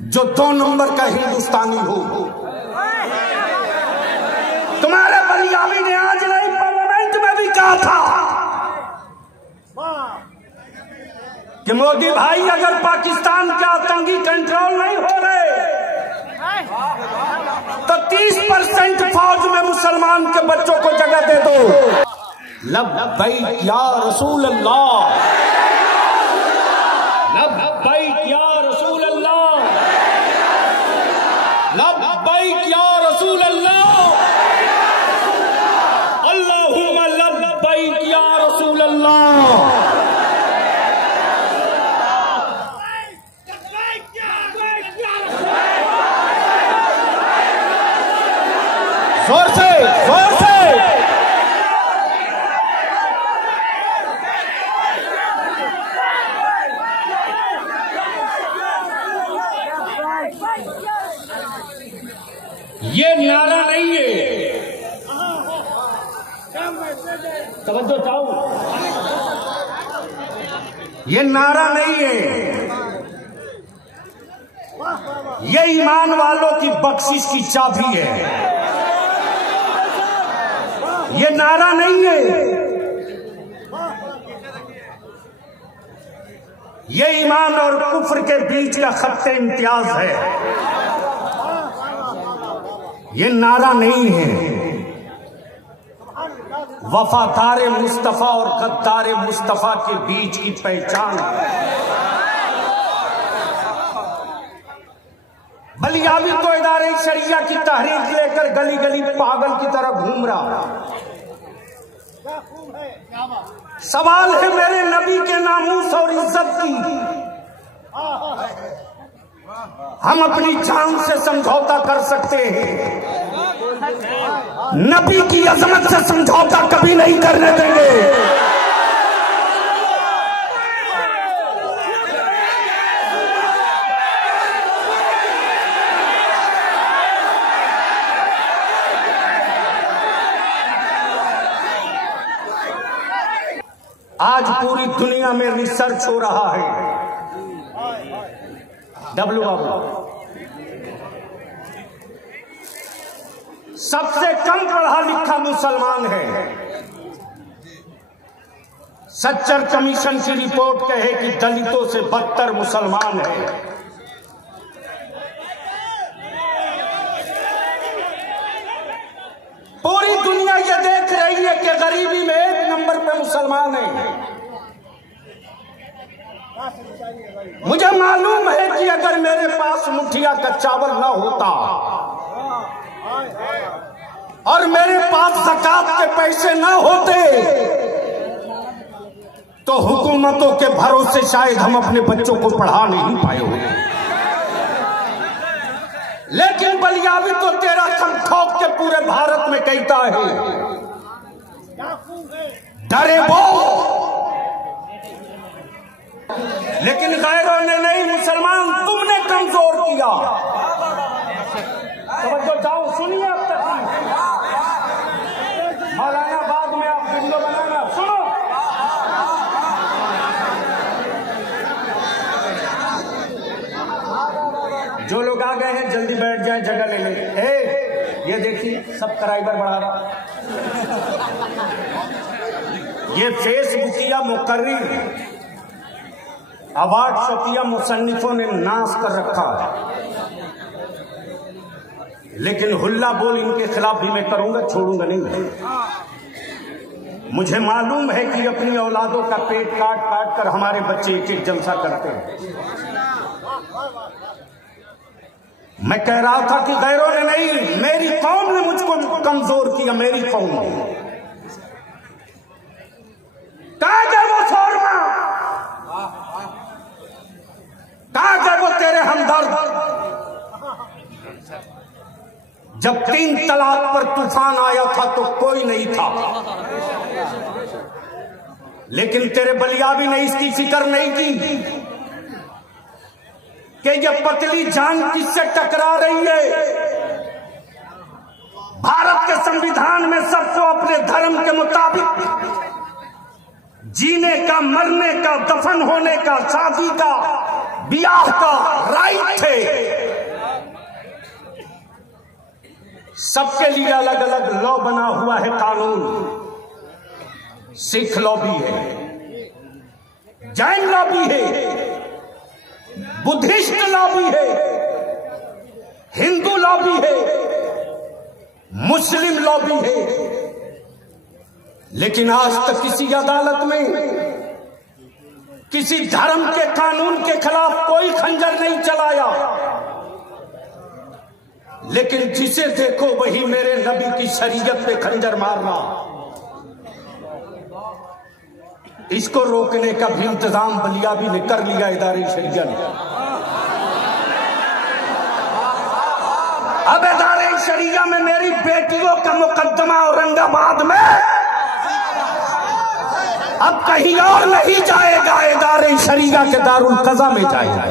जो 2 नंबर का हिंदुस्तानी हो। तुम्हारे बलियावी ने आज नहीं पार्लियामेंट में भी कहा था कि मोदी भाई अगर पाकिस्तान के आतंकी कंट्रोल नहीं हो रहे तो 30% फौज में मुसलमान के बच्चों को जगह दे दो। लब्बैक या रसूल अल्लाह, लब्बैक या रसूल अल्लाह, लब्बैक या रसूल अल्लाह, अल्लाहुम्मा लब्बैक या रसूल अल्लाह। जोर से, जोर से। ये नारा नहीं है, तवज्जो चाहो, ये नारा नहीं है, ये ईमान वालों की बख्शिश की चाबी है। ये नारा नहीं है, ये ईमान और कुफ्र के बीच का खत्ते इम्तियाज है। ये नारा नहीं है, वफादार मुस्तफा और गद्दार मुस्तफा के बीच की पहचान है। बलियावी तो इदारे शरिया की तहरीक लेकर गली गली पागल की तरह घूम रहा। सवाल है मेरे नबी के नामूस और इज्जत की। हम अपनी जान से समझौता कर सकते हैं, नबी की अजमत से समझौता कभी नहीं करने देंगे। आज पूरी दुनिया में रिसर्च हो रहा है। डब्ल्यू बाबू सबसे कम पढ़ा लिखा मुसलमान है। सच्चर कमीशन की रिपोर्ट कहे कि दलितों से बदतर मुसलमान है। पूरी दुनिया ये देख रही है कि गरीबी में 1 नंबर पे मुसलमान है। मुझे मालूम है कि अगर मेरे पास मुठिया का चावल ना होता और मेरे पास ज़कात के पैसे ना होते तो हुकूमतों के भरोसे शायद हम अपने बच्चों को पढ़ा नहीं पाए होते। लेकिन बलियावी तो तेरा थम ठोक के पूरे भारत में कहता है, डरे वो, लेकिन गैरों ने नहीं, मुसलमान तुमने कमजोर किया। तो जाओ सुनिए, अब तक मौलाना बाद में आप वीडियो बनाना, सुनो। जो लोग आ गए हैं जल्दी बैठ जाए, जगह ले ले। ये देखिए सब कराइबर बढ़ा रहा। ये फेसबुकिया मुकर्रिर अवार्ड शौकिया मुसन्निफों ने नाश कर रखा है, लेकिन हुल्ला बोल इनके खिलाफ भी मैं करूंगा, छोड़ूंगा नहीं। मुझे मालूम है कि अपनी औलादों का पेट काट काट कर हमारे बच्चे एक एक जलसा करते हैं। मैं कह रहा था कि गैरों ने नहीं, मेरी कौम ने मुझको कमजोर किया। मेरी कौम ने कहा गए वो शोरमा, कहा गए वो तेरे हमदर्द। जब 3 तलाक पर तूफान आया था तो कोई नहीं था, लेकिन तेरे बलियावी ने इसकी फिक्र नहीं की कि ये पतली जान किससे टकरा रही है। भारत के संविधान में सबको अपने धर्म के मुताबिक जीने का, मरने का, दफन होने का, शादी का, ब्याह का राइट है। सबके लिए अलग अलग लॉ बना हुआ है, कानून। सिख लॉ भी है, जैन लॉ भी है, बुद्धिस्ट लॉ भी है, हिंदू लॉ भी है, मुस्लिम लॉ भी है। लेकिन आज तक किसी अदालत में किसी धर्म के कानून के खिलाफ कोई खंजर नहीं चलाया। लेकिन जिसे देखो वही मेरे नबी की शरीयत पे खंजर मारना। इसको रोकने का भी इंतजाम बलियाबी ने कर लिया, इदारे शरीयत ने। अब इदारे शरिया में मेरी बेटियों का मुकदमा औरंगाबाद में अब कहीं और नहीं जाएगा, इदारे शरिया के दारुल कज़ा में जाएगा।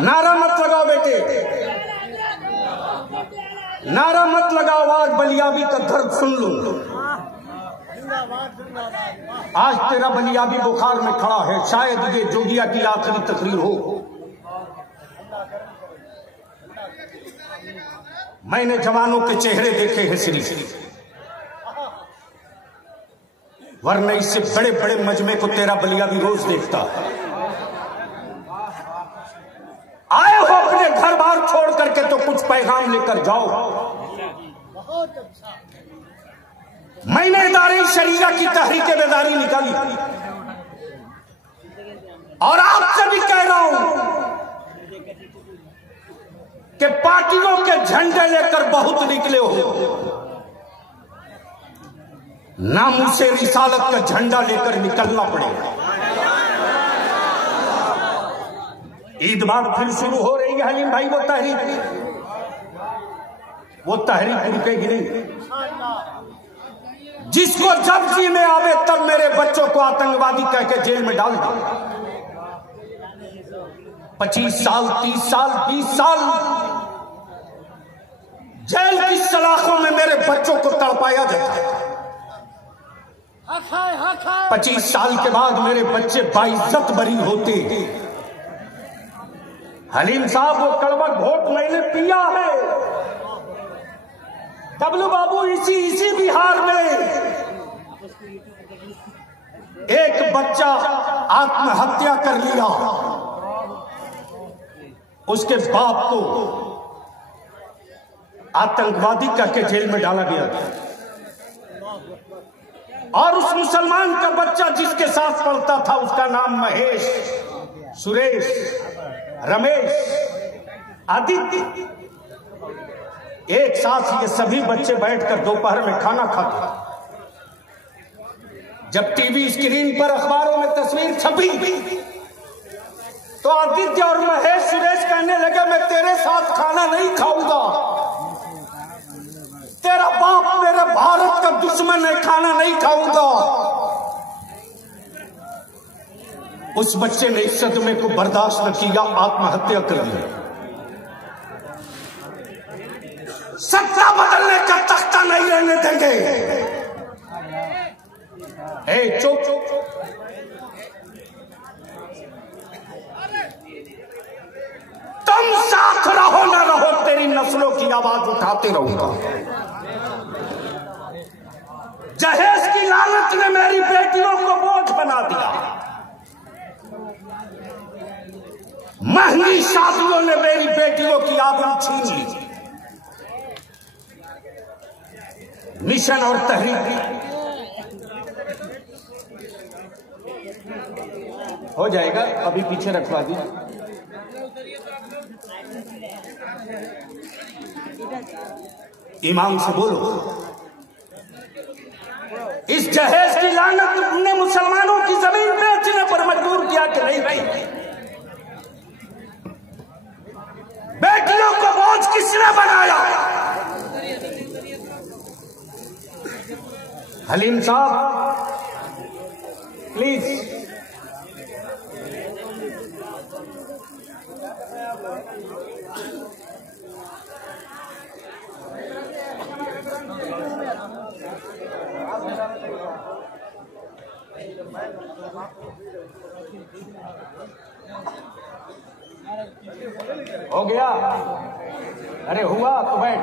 नारा मत लगाओ बेटे, नारा मत लगाओ। आज बलियाबी का दर्द सुन लो। आज तेरा बलियाबी बुखार में खड़ा है, शायद ये जोगिया की आखिरी तकरीर हो। मैंने जवानों के चेहरे देखे हैं सिर्फ, वरना इससे बड़े बड़े मजमे को तेरा बलियाबी रोज देखता है। आए हो अपने घर बार छोड़ करके तो कुछ पैगाम लेकर जाओ। मैंने इदारे शरिया की तहरीक बेदारी निकाली और आपसे भी कह रहा हूं कि पार्टियों के झंडे लेकर बहुत निकले हो, नामुसे रिसालत का झंडा लेकर निकलना पड़ेगा। ईद बाद फिर शुरू हो रही है हलीम भाई, वो तहरीक रुकेगी नहीं। जिसको जब जी में आवे तब मेरे बच्चों को आतंकवादी कह के जेल में डाल दो। 25 साल 30 साल 20 साल जेल की सलाखों में मेरे बच्चों को तड़पाया जाता है। 25 साल के बाद मेरे बच्चे बाइज्जत बरी होते। हलीम साहब, वो कड़वा घोट मैंने पिया है। डब्लू बाबू, इसी बिहार में एक बच्चा आत्महत्या कर लिया, उसके बाप को आतंकवादी कह के जेल में डाला गया था। और उस मुसलमान का बच्चा जिसके साथ पढ़ता था, उसका नाम महेश, सुरेश, रमेश, आदित्य, एक साथ ये सभी बच्चे बैठकर दोपहर में खाना खाते। जब टीवी स्क्रीन पर अखबारों में तस्वीर छपी तो आदित्य और महेश सुरेश कहने लगे, मैं तेरे साथ खाना नहीं खाऊंगा, तेरा बाप मेरे भारत का दुश्मन है, खाना नहीं खाऊंगा। उस बच्चे ने इस सदमे को बर्दाश्त न किया, आत्महत्या कर ली। सत्ता बदलने का तख्ता नहीं रहने देंगे। ए चुप, तुम साथ रहो न रहो, तेरी नस्लों की आवाज उठाते रहूंगा। जहेज की लालच ने मेरी बेटियों को बोझ बना दिया, महंगी शादियों ने मेरी बेटियों की आबरू छीन ली। मिशन और तहरीक हो जाएगा, अभी पीछे रखवा दीजिए। इमाम से बोलो, इस जहेज की लानत ने मुसलमानों की जमीन बेचने पर मजबूर किया कि नहीं भाई, बेटियों को बोझ किसने बनाया? हलीम साहब प्लीज। हो गया? अरे हुआ तो बैठ।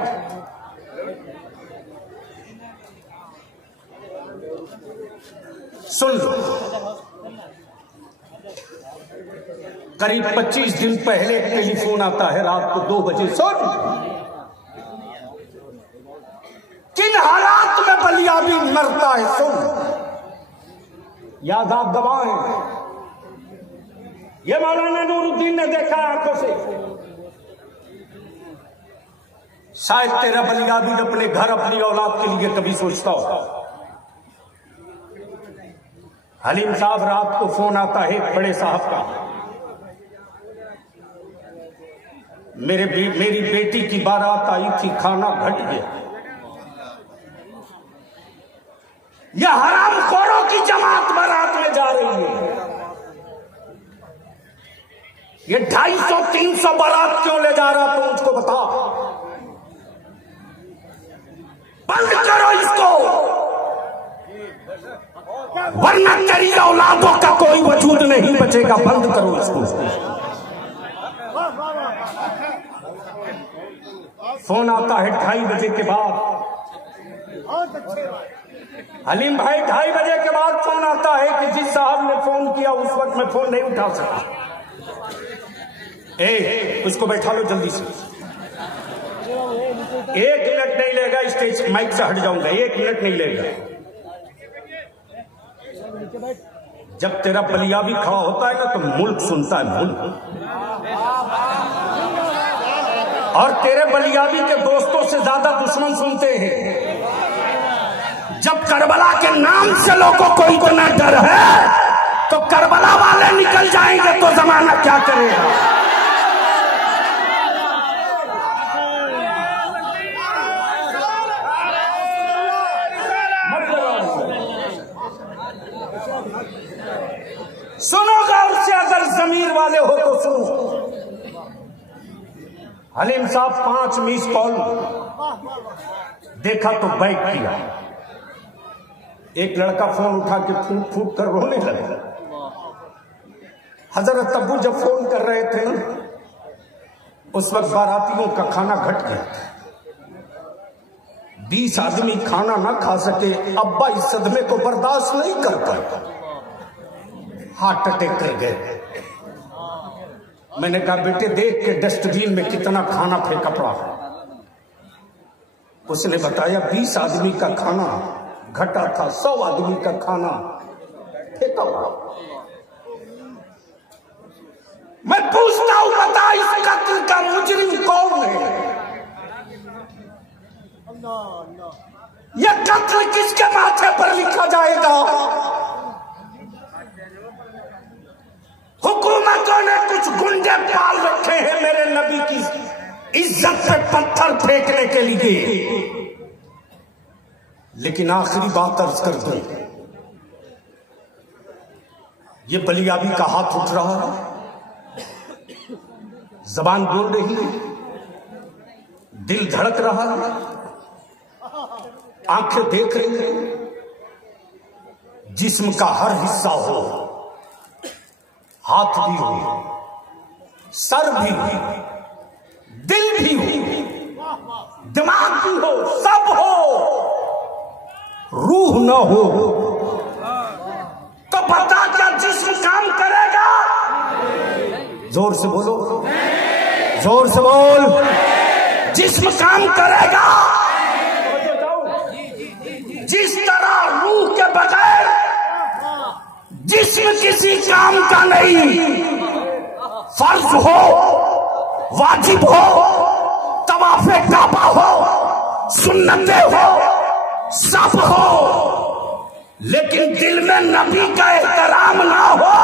सुन लो, करीब 25 दिन पहले टेलीफोन आता है रात को 2 बजे। सुन, किन हालात में बलियाबी मरता है। सुन, याद आप गवाएं। ये मौलाना नूरुद्दीन ने देखा आंखों से। शायद तेरा बलियाबी अपने घर, अपनी औलाद के लिए कभी सोचता हो। हलीम साहब, रात को फोन आता है बड़े साहब का, मेरी बेटी की बारात आई थी, खाना घट गया। यह हरामखोरों की जमात बारात में जा रही है। ये 250-300 बारात क्यों ले जा रहा तो मुझको बता। बंद करो इसको, वरना तेरी औलादों का कोई वजूद नहीं बचेगा। बंद करो इसको। फोन आता है 2:30 बजे के बाद। हलीम भाई, 2:30 बजे के बाद फोन आता है कि जिस साहब ने फोन किया उस वक्त मैं फोन नहीं उठा सका। उसको बैठा लो जल्दी से। 1 मिनट नहीं लेगा, स्टेज माइक से हट जाऊंगा। 1 मिनट नहीं लेगा। जब तेरा बलियाबी खड़ा होता है ना तो मुल्क सुनता है, मुल्क। और तेरे बलियाबी के दोस्तों से ज्यादा दुश्मन सुनते हैं। जब करबला के नाम से लोगों को इनको न डर है तो करबला वाले निकल जाएंगे तो जमाना क्या करेगा। सुनो गौर से, अगर जमीर वाले हो तो सुनो। हलीम साहब 5 मिस कॉल देखा तो बैक किया। एक लड़का फोन उठा के फूट फूट कर रोने लगा। हजरत अब्बू जब फोन कर रहे थे ना, उस वक्त बारातियों का खाना घट गया था। 20 आदमी खाना ना खा सके। अब्बा इस सदमे को बर्दाश्त नहीं कर पाए, हार्ट अटैक कर गए। मैंने कहा बेटे देख के डस्टबिन में कितना खाना फेंका पड़ा। उसने बताया 20 आदमी का खाना घटा था, 100 आदमी का खाना फेंका हुआ। मैं पूछता हूं, बता इस कत्ल का मुजरिम कौन है? यह कत्ल किसके माथे पर लिखा जाएगा? हुकूमतों ने कुछ गुंडे पाल रखे हैं मेरे नबी की इज्जत पे पत्थर फेंकने के लिए। लेकिन आखिरी बात अर्ज कर दूं, ये बलियाबी का हाथ उठ रहा है, जबान बोल रही है, दिल धड़क रहा है, आंखें देख रही है। जिस्म का हर हिस्सा हो, हाथ भी हो, सर भी हो, दिल भी हो, दिमाग भी हो, सब हो, रूह न हो तो बता क्या जिस्म काम करेगा? जोर से बोलो, जोर से बोल। जिस्म काम करेगा? जिस तरह रूह के बगैर जिस्म किसी काम का नहीं, फर्ज हो, वाजिब हो, तवाफे काबा हो, सुन्नतें हो, सब हो, लेकिन दिल में नबी का एहतराम ना हो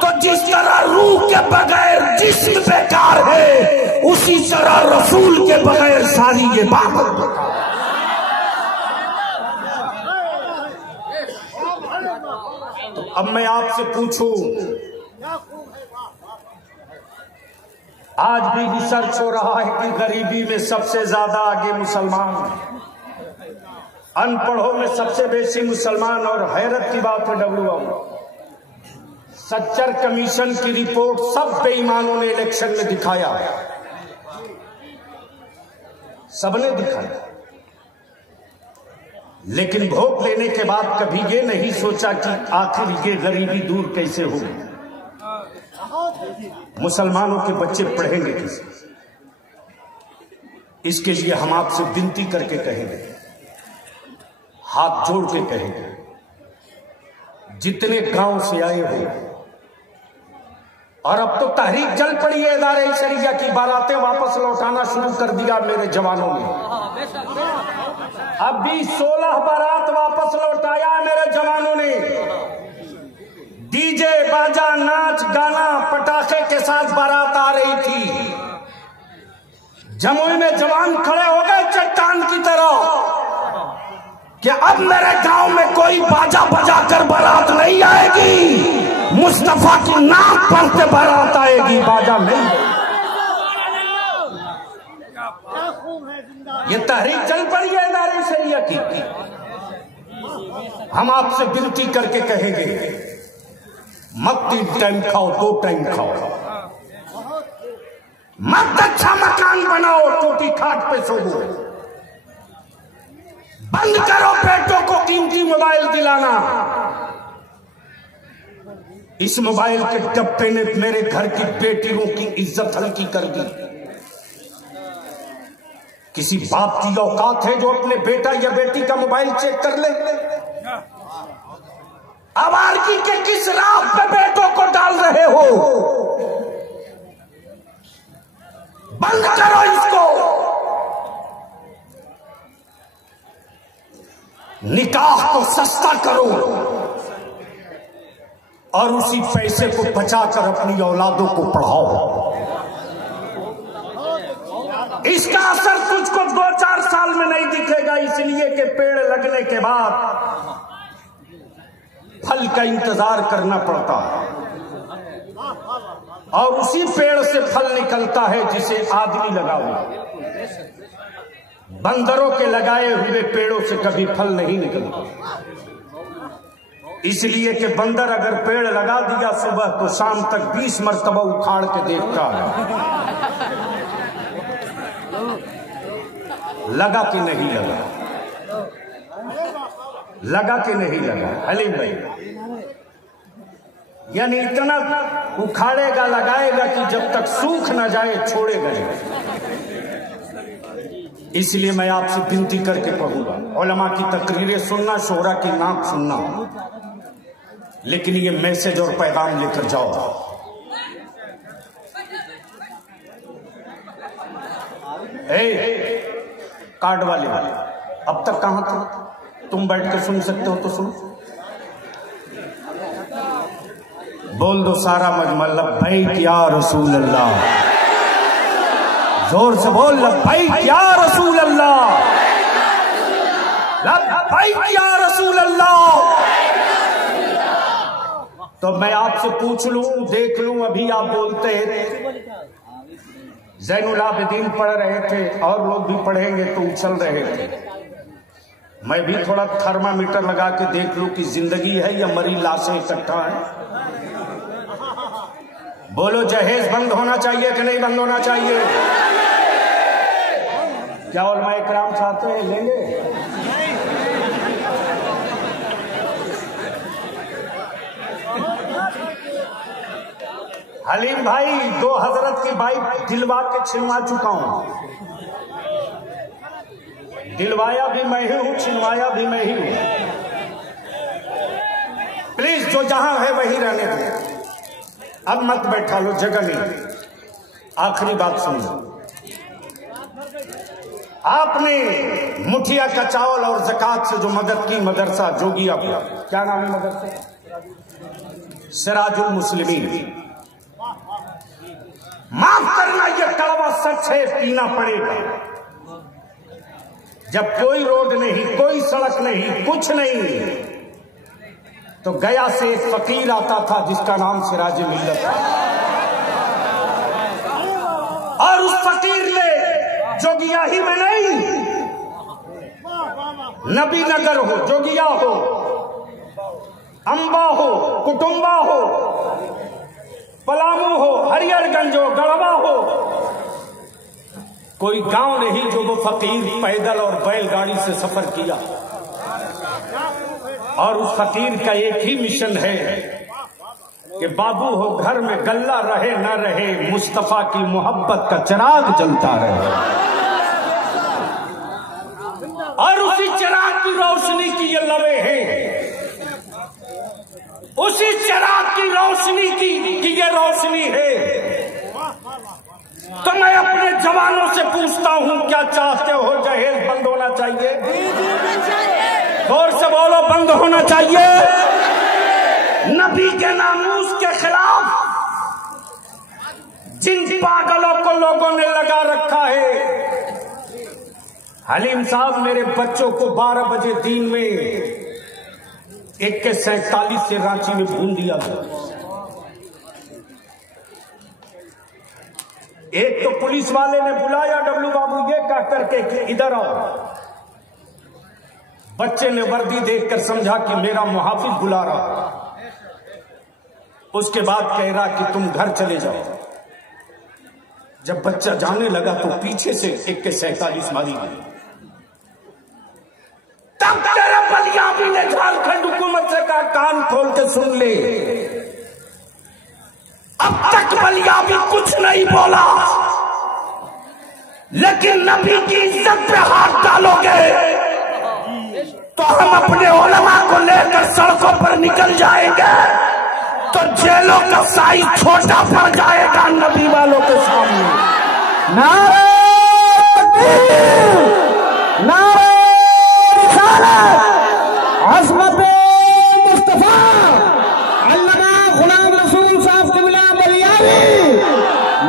तो जिस तरह रूह के बगैर जिस्म बेकार है, उसी तरह रसूल के बगैर सारी ये बात बेकार। अब मैं आपसे पूछूं, आज भी रिसर्च हो रहा है कि गरीबी में सबसे ज्यादा आगे मुसलमान हैं। अनपढ़ों में सबसे बेसी मुसलमान। और हैरत की बात है WO सच्चर कमीशन की रिपोर्ट सब बेईमानों ने इलेक्शन में दिखाया, सबने दिखाया, लेकिन वोट लेने के बाद कभी ये नहीं सोचा कि आखिर ये गरीबी दूर कैसे होगी, मुसलमानों के बच्चे पढ़ेंगे कैसे। इसके लिए हम आपसे विनती करके कहेंगे, हाथ जोड़ के कहेंगे, जितने गांव से आए हो, और अब तो तहरीक चल पड़ी है इदारे शरिया की, बारातें वापस लौटाना शुरू कर दिया मेरे जवानों ने। अभी 16 बारात वापस लौटाया मेरे जवानों ने। डीजे बाजा नाच गाना पटाखे के साथ बारात आ रही थी। जमुई में जवान खड़े हो गए चट्टान की तरह कि अब मेरे गांव में कोई बाजा बजा कर बारात नहीं आएगी, मुस्तफा की नाम पढ़ते बारात आएगी, बाजा नहीं। ये तहरीक चल पड़ी है इदारे शरिया की। हम आपसे विनती करके कहेंगे, मत 3 टाइम खाओ, 2 टाइम खाओ, मत अच्छा मकान बनाओ, टोटी खाट पे सो। बंद करो बेटों को कीमती मोबाइल दिलाना। इस मोबाइल के डब्बे ने मेरे घर की बेटियों की इज्जत हल्की कर दी। किसी बाप की औकात है जो अपने बेटा या बेटी का मोबाइल चेक कर ले? आवारगी के किस राह पे बेटों को डाल रहे हो? बंद करो इसको। निकाह को सस्ता करो और उसी पैसे को बचाकर अपनी औलादों को पढ़ाओ। इसका असर तुझको 2-4 साल में नहीं दिखेगा, इसलिए कि पेड़ लगने के बाद फल का इंतजार करना पड़ता है, और उसी पेड़ से फल निकलता है जिसे आदमी लगा हुआ। बंदरों के लगाए हुए पेड़ों से कभी फल नहीं निकलता, इसलिए कि बंदर अगर पेड़ लगा दिया सुबह तो शाम तक 20 मरतबा उखाड़ के देखता है लगा कि नहीं लगा, लगा कि नहीं लगा। हलीम भाई, यानी इतना उखाड़ेगा लगाएगा कि जब तक सूख न जाए छोड़ेगा नहीं। इसलिए मैं आपसे विनती करके कहूंगा, उलमा की तकरीरें सुनना, शोहरा की नाक सुनना, लेकिन ये मैसेज और पैगाम लेकर जाओ। कार्ड वाले अब तक कहां थे? तुम बैठ कर सुन सकते हो तो सुनो। बोल दो सारा मजमा, लब्बैक या रसूल अल्लाह। जोर से बोल, लब्बैक या रसूल अल्लाह, लब्बैक या रसूल अल्लाह। तो मैं आपसे पूछ लूं, देख लूं, अभी आप बोलते हैं ज़ैनुल आबिदीन पढ़ रहे थे और लोग भी पढ़ेंगे तो उछल रहे थे। मैं भी थोड़ा थर्मामीटर लगा के देख लूं कि जिंदगी है या मरी लाशें इकट्ठा है। बोलो, जहेज बंद होना चाहिए कि नहीं बंद होना चाहिए? क्या उलमा इकराम चाहते हैं लेंगे? हलीम भाई, 2 हजरत की बाइक दिलवा के छिनवा चुका हूं। दिलवाया भी मैं ही हूं, छिनवाया भी मैं ही हूं। प्लीज जो जहां है वहीं रहने दो, अब मत बैठा लो, जगह नहीं। आखिरी बात सुन लो, आपने मुठिया का चावल और ज़कात से जो मदद की मदरसा जोगिया, क्या नाम है मदरसा? सिराजुल मुस्लिमीन। माफ करना, यह कड़वा सच है, पीना पड़ेगा। जब कोई रोड नहीं, कोई सड़क नहीं, कुछ नहीं, तो गया से एक फकीर आता था जिसका नाम सिराज मिल्लत था, और उस फकीर ने जोगिया ही में नहीं, नबीनगर हो, जोगिया हो, अंबा हो, कुटुंबा हो, पलामू हो, हरिहरगंज हो, गढ़वा हो, कोई गांव नहीं जो वो फकीर पैदल और बैलगाड़ी से सफर किया। और उस फकीर का एक ही मिशन है कि बाबू हो घर में गल्ला रहे न रहे, मुस्तफा की मोहब्बत का चिराग जलता रहे। और उसी चिराग की रोशनी की ये लवे हैं, उसी चिराग की रोशनी की ये रोशनी है। तो मैं अपने जवानों से पूछता हूं, क्या चाहते हो? जहेज बंद होना चाहिए? जोर से बोलो, बंद होना चाहिए। नबी के नामूस के खिलाफ जिन पागलों को लोगों ने लगा रखा है। हलीम साहब, मेरे बच्चों को 12 बजे दिन में 1:47 से रांची में भून दिया गया। एक तो पुलिस वाले ने बुलाया, डब्लू बाबू ये कह करके कि इधर आओ। बच्चे ने वर्दी देखकर समझा कि मेरा मुहाफिज बुला रहा। उसके बाद कह रहा कि तुम घर चले जाओ। जब बच्चा जाने लगा तो पीछे से 1:47 मारी गई। तब तेरे बलियाबी ने झारखंड हुकूमत से कहा, कान खोल के सुन ले, अब तक बलियाबी कुछ नहीं बोला, लेकिन नबी की इज्जत पे हाथ डालोगे तो हम अपने उलमा को लेकर सड़कों पर निकल जाएंगे, तो जेलों का साइज छोटा पड़ जाएगा नबी वालों के सामने। नारे नारे रिसालत, अज़मत मुस्तफा अल्लामा गुलाम रसूल साहब क़िबला बलियावी,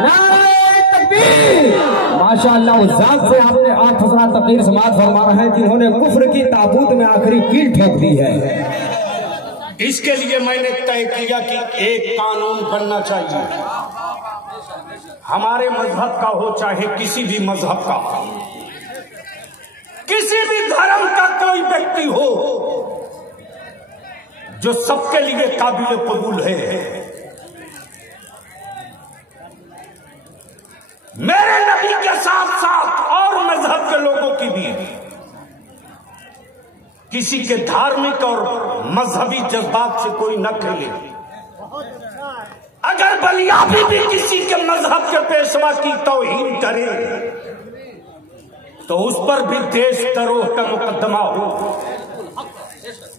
नारे तकबीर। माशाअल्लाह, उस जात से आपने 8 हज़रात तकरीर समाअत फरमा रहे हैं जिन्होंने कुफ्र की ताबूत में आखिरी कील ठोक दी है। इसके लिए मैंने तय किया कि एक कानून बनना चाहिए, हमारे मजहब का हो चाहे किसी भी मजहब का, किसी भी धर्म का कोई व्यक्ति हो, जो सबके लिए काबिल कबूल है। मेरे नबी के साथ साथ और मजहब के लोगों की भी, किसी के धार्मिक और मजहबी जज्बात से कोई न खेले। अगर बलियाबी भी किसी के मजहब के पेशवा की तौहीन करे तो उस पर भी देशद्रोह का मुकदमा हो।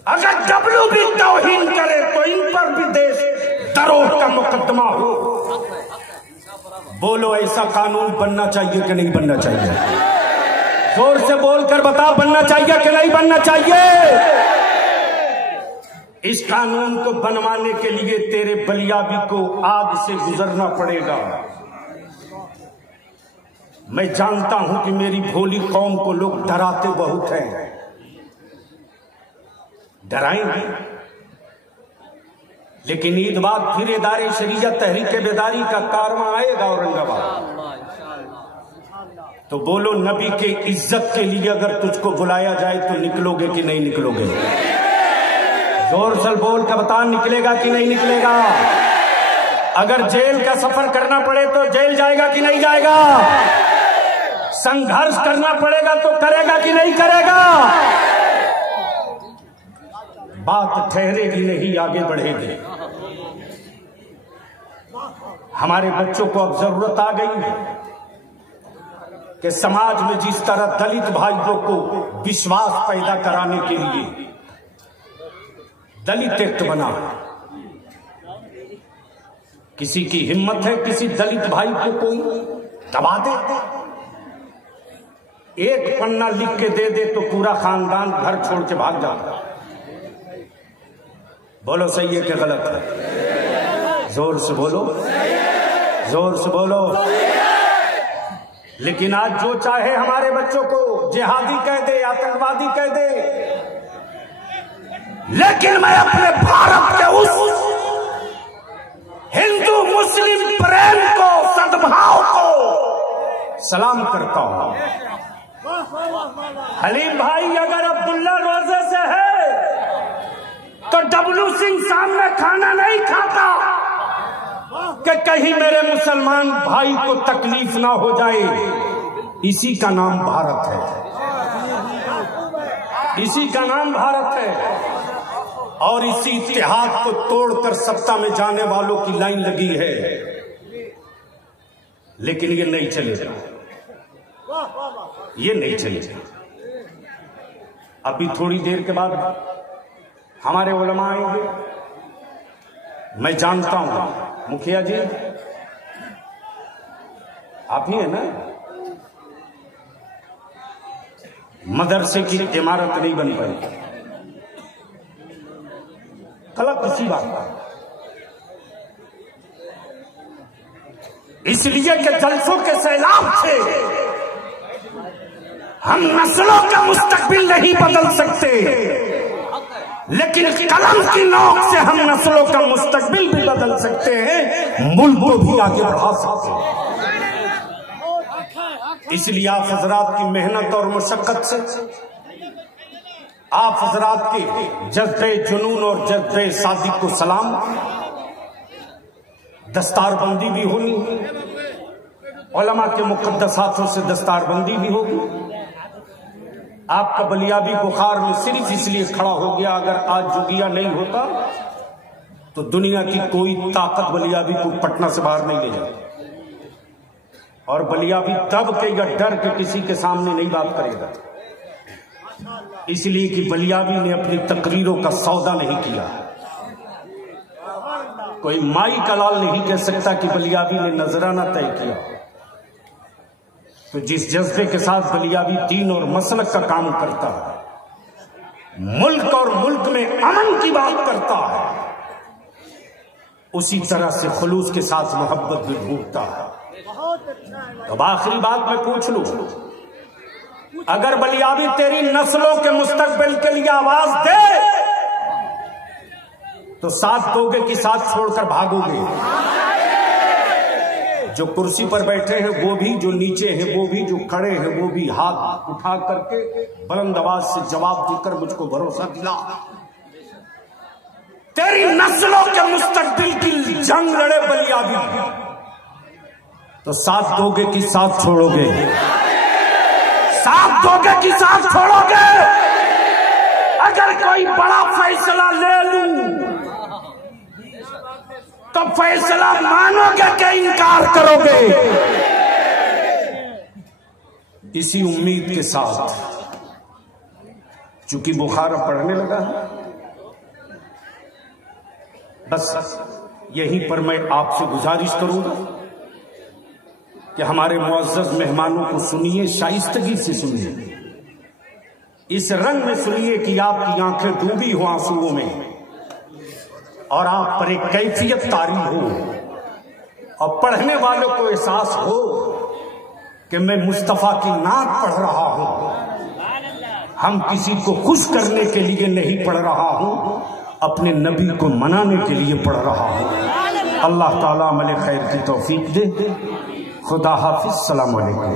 अगर डब्लू भी तौहीन करे तो इन पर भी देशद्रोह का मुकदमा हो। बोलो, ऐसा कानून बनना चाहिए कि नहीं बनना चाहिए? जोर से बोलकर बता, बनना चाहिए कि नहीं बनना चाहिए? इस कानून को बनवाने के लिए तेरे बलियाबी को आग से गुजरना पड़ेगा। मैं जानता हूं कि मेरी भोली कौम को लोग डराते बहुत हैं, डराएंगे, लेकिन ईद बाद फिर इदारे शरीयत तहरीक बेदारी का कारवां आएगा औरंगाबाद। तो बोलो, नबी के इज्जत के लिए अगर तुझको बुलाया जाए तो निकलोगे कि नहीं निकलोगे? जोर से बोल कर बता, निकलेगा कि नहीं निकलेगा? अगर जेल का सफर करना पड़े तो जेल जाएगा कि नहीं जाएगा? संघर्ष करना पड़ेगा तो करेगा कि नहीं करेगा? बात ठहरेगी नहीं, आगे बढ़ेगी। हमारे बच्चों को अब जरूरत आ गई है कि समाज में जिस तरह दलित भाइयों को विश्वास पैदा कराने के लिए दलित एक्ट बना, किसी की हिम्मत है किसी दलित भाई को कोई दबा दे, एक पन्ना लिख के दे तो पूरा खानदान घर छोड़ के भाग जाता। बोलो, सही है कि गलत है? जोर से बोलो, जोर से बोलो। लेकिन आज जो चाहे हमारे बच्चों को जिहादी कह दे, आतंकवादी कह दे, लेकिन मैं अपने भारत के उस हिंदू मुस्लिम प्रेम को, सद्भाव को सलाम करता हूं। हलीम भाई अगर अब्दुल्ला रोजे से है तो डब्लू सिंह सामने खाना नहीं खाता कि कहीं मेरे मुसलमान भाई को तकलीफ ना हो जाए। इसी का नाम भारत है, इसी का नाम भारत है। और इसी इत्तेहाद को तोड़कर सत्ता में जाने वालों की लाइन लगी है, लेकिन ये नहीं चलेगा, ये नहीं चलेगा। अभी थोड़ी देर के बाद हमारे उलमा आएंगे। मैं जानता हूं मुखिया जी आप ही है ना, मदरसे की इमारत नहीं बन पाई, गलत इसी बात पर, इसलिए कि जलसों के सैलाब से हम नस्लों का मुस्तकबिल नहीं बदल सकते, लेकिन कलम की नोक से हम नस्लों का मुस्तकबिल भी बदल सकते हैं, मुल्क को भी आगे बढ़ा सकते हैं। इसलिए आप हजरात की मेहनत और मशक्कत से, आप हजरात के जज्बे जुनून और जज्बे सादिक को सलाम। दस्तारबंदी भी होनी, उलमा के मुक़द्दस हाथों से दस्तारबंदी भी होगी। आपका बलियाबी बुखार में सिर्फ इसलिए खड़ा हो गया, अगर आज जुगिया नहीं होता तो दुनिया की कोई ताकत बलियाबी को पटना से बाहर नहीं ले जाती। और बलियाबी दब के या डर के किसी के सामने नहीं बात करेगा, इसलिए कि बलियाबी ने अपनी तकरीरों का सौदा नहीं किया। कोई माई का लाल नहीं कह सकता कि बलियाबी ने नजराना तय किया। तो जिस जज्बे के साथ बलियाबी दीन और मसलक का काम करता है, मुल्क और मुल्क में अमन की बात करता है, उसी तरह से खुलूस के साथ मोहब्बत भी ढूंढता है। अब आखिरी बात मैं पूछ लूं, अगर बलियाबी तेरी नस्लों के मुस्तकबिल के लिए आवाज दे तो साथ दोगे कि साथ छोड़कर भागोगे? जो कुर्सी पर बैठे हैं वो भी, जो नीचे हैं वो भी, जो खड़े हैं वो भी, हाथ उठा करके बुलंद आवाज से जवाब देकर मुझको भरोसा दिला, तेरी नस्लों के मुस्तकबिल की जंग लड़े बलियाबी, तो साथ दोगे कि साथ छोड़ोगे? साथ दोगे कि साथ छोड़ोगे? अगर कोई बड़ा फैसला ले लूं तो फैसला मानोगे कि इनकार करोगे? इसी उम्मीद के साथ, चूंकि बुखार पड़ने लगा है, बस यहीं पर मैं आपसे गुजारिश करूंगा कि हमारे मुअज़्ज़ज़ मेहमानों को सुनिए, शाइस्तगी से सुनिए, इस रंग में सुनिए कि आपकी आंखें डूबी हो आंसुओं में और आप पर एक कैफियत तारी हो और पढ़ने वालों को एहसास हो कि मैं मुस्तफा की नात पढ़ रहा हूं। हम किसी को खुश करने के लिए नहीं पढ़ रहा हूं, अपने नबी को मनाने के लिए पढ़ रहा हूं। अल्लाह ताला अमल खैर की तौफीक दे। खुदा हाफिज। सलाम अलैकुम।